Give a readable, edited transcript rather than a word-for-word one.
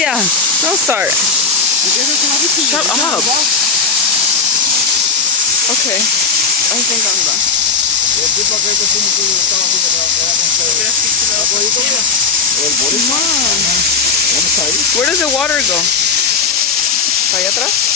yeah. Don't start. Shut up. Okay. I think I'm done. Mom. Where does the water go? ¿Para allá atrás?